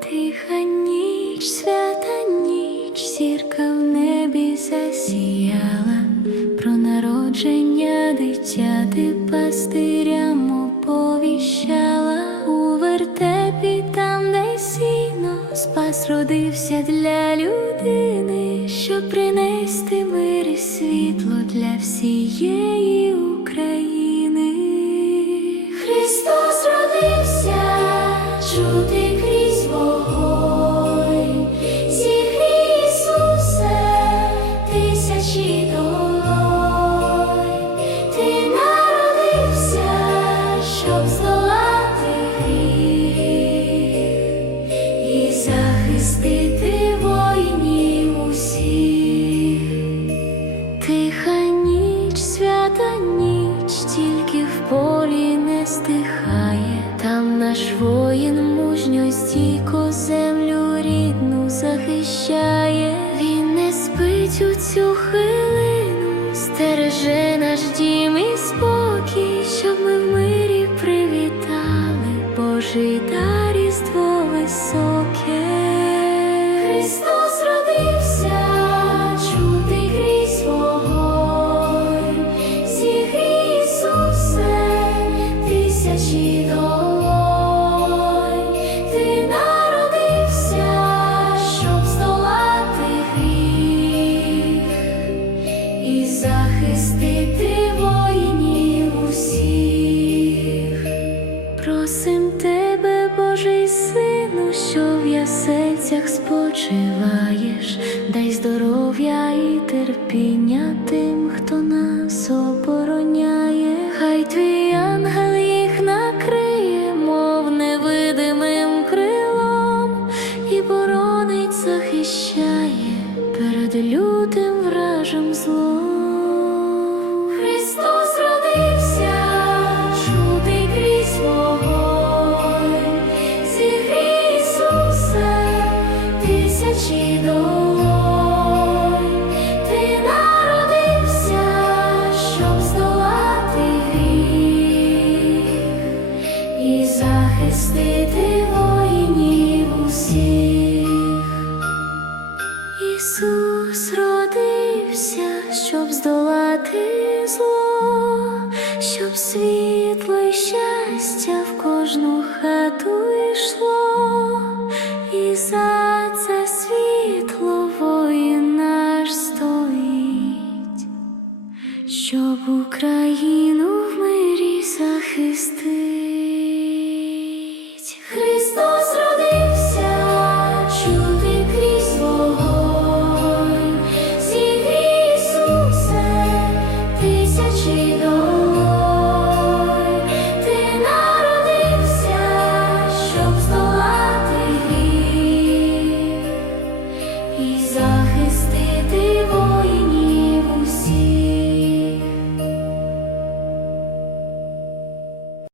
Тиха ніч, свята ніч, зірка в небі засіяла, про народження дитяти пастирям оповіщала спас родився для людини, щоб принести мир і світло для всієї захищає. Він не спить у цю хвилину, стереже наш дім і спокій, щоб ми в мирі привітали Божий дар різдво високе. Христос захистити воїнів усіх. Просим тебе, Божий сину, що в ясельцях спочиваєш, дай здоров'я і терпіння тим, хто нас обороняє. Хай твій ангел їх накриє, мов невидимим крилом, і боронить, захищає перед лютим вражим злом. Долонь. Ти народився, щоб здолати гріх і захистити воїнів усіх. Ісус родився, щоб здолати зло, щоб світло й щастя в кожну хату щоб Україну в мирі захистить.